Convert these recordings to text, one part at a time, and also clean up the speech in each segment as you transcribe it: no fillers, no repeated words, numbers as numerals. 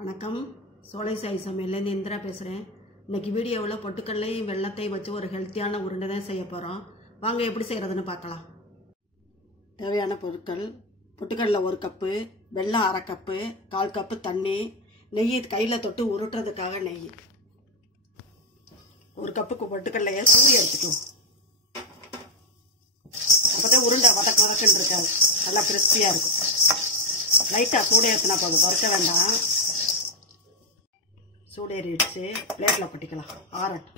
வணக்கம். சோலை சாய் சமையல்லேருந்து இந்திரா பேசுகிறேன். இன்றைக்கி வீடியோவில் பொட்டுக்கடலையும் வெள்ளத்தையும் வச்சு ஒரு ஹெல்த்தியான உருண்டை தான் செய்ய போகிறோம். வாங்க எப்படி செய்கிறதுன்னு பார்க்கலாம். தேவையான பொருட்கள்: பொட்டுக்கடலை 1 கப்பு, வெல்லம் 1/2 கப்பு, 1/4 கப்பு தண்ணி, நெய் கையில் தொட்டு உருட்டுறதுக்காக நெய். 1 கப்புக்கு பொட்டுக்கடலையை சூரிய எடுத்துக்குவோம். அப்போ தான் உருண்டை வதக்கு வதக்குன்னு இருக்காது, நல்லா கிறிஸ்பியாக இருக்கும். லைட்டாக சூடு ஏற்றினா போதும், வறுக்க வேண்டாம். சூடேறிடுச்சு, பிளேட்டில் கொட்டிக்கலாம். ஆறட்டும்.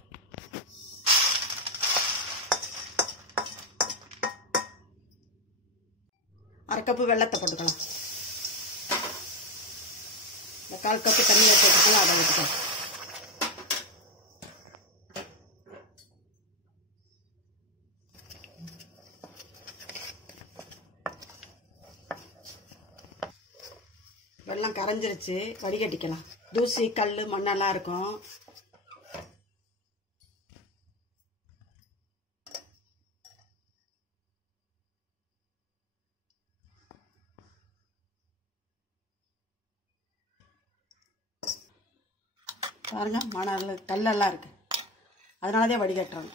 அரை கப்பு வெள்ளத்தை போட்டுக்கலாம். 1/4 கப்பு தண்ணி போட்டுக்கலாம், அதை ஊற்றிக்கலாம். வெள்ளம் கரைஞ்சிருச்சு, வடிகட்டிக்கலாம். தூசி கல் மண்ணெல்லாம் இருக்கும். பாருங்க, மணல் கல்லெல்லாம் இருக்கு, அதனாலதான் வடிகட்டுறோம்.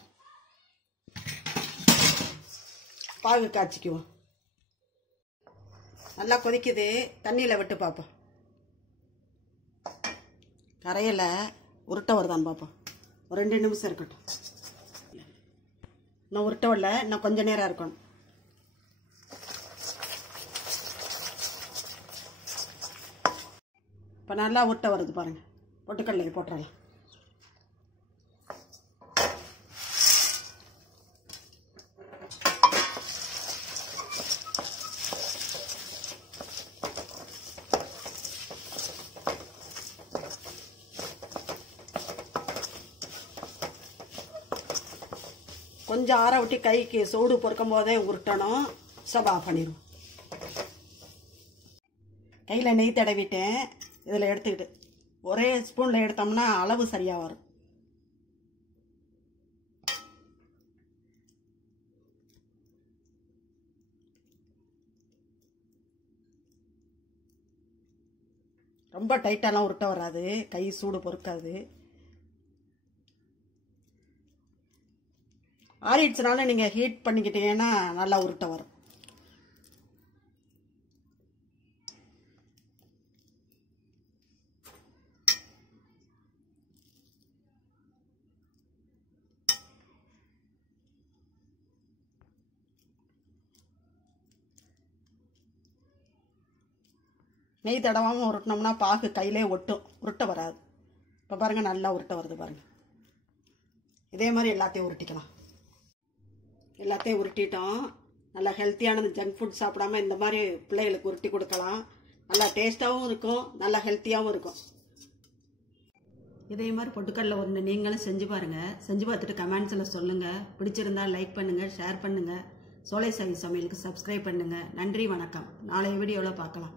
பாகு காய்ச்சிக்குவோம். நல்லா கொதிக்குது, தண்ணியில் விட்டு பார்ப்போம். கரையில் உருட்டை வருதான்னு பார்ப்போம். ஒரு 2 நிமிஷம் இருக்கட்டும். இன்னும் உருட்டை வரல, இன்னும் கொஞ்சம் நேரம் இருக்கணும். இப்போ நல்லா உருட்டை வருது பாருங்க. பொட்டுக்கடலை போட்டுறலாம். கொஞ்சம் ஆற விட்டு கைக்கு சூடு பொறுக்கும் போதே உருட்டணும். ஸ்டவ் ஆஃப் பண்ணிடுவோம். கையில் நெய் தடவிட்டேன். இதில் எடுத்துக்கிட்டு ஒரே ஸ்பூனில் எடுத்தோம்னா அளவு சரியாக வரும். ரொம்ப டைட்டாலாம் உருட்ட வராது, கை சூடு பொறுக்காது. ஆறிடுச்சுனால நீங்கள் ஹீட் பண்ணிக்கிட்டீங்கன்னா நல்லா உருட்டை வரும். நெய் தடவாமல் உருட்டினோம்னா பாகு கையிலே ஒட்டும், உருட்டை வராது. இப்போ பாருங்கள், நல்லா உருட்டை வருது பாருங்கள். இதே மாதிரி எல்லாத்தையும் உருட்டிக்கலாம். எல்லாத்தையும் உருட்டிட்டோம். நல்லா ஹெல்த்தியானது, ஜங்க் ஃபுட் சாப்பிடாம இந்த மாதிரி பிள்ளைகளுக்கு உருட்டி கொடுக்கலாம். நல்லா டேஸ்ட்டாகவும் இருக்கும், நல்லா ஹெல்த்தியாகவும் இருக்கும். இதே மாதிரி பொட்டுக்கடலை உருண்டை நீங்களும் செஞ்சு பாருங்கள். செஞ்சு பார்த்துட்டு கமெண்ட்ஸில் சொல்லுங்கள். பிடிச்சிருந்தா லைக் பண்ணுங்கள், ஷேர் பண்ணுங்கள். சோலை சாய் சமையலுக்கு சப்ஸ்கிரைப் பண்ணுங்கள். நன்றி, வணக்கம். நாளைய வீடியோவில் பார்க்கலாம்.